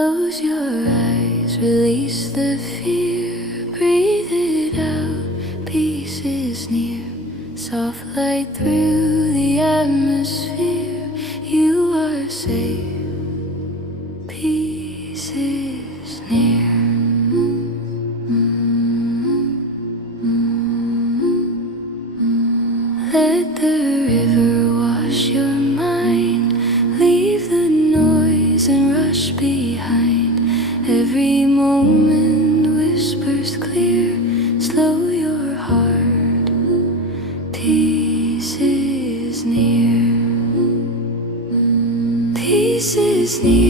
Close your eyes, release the fear, breathe it out, peace is near. Soft light through the atmosphere, you are safe, peace is near. Let the river wash your mind, leave the noise and rush behind. Every moment whispers clear, slow your heart, peace is near. Peace is near.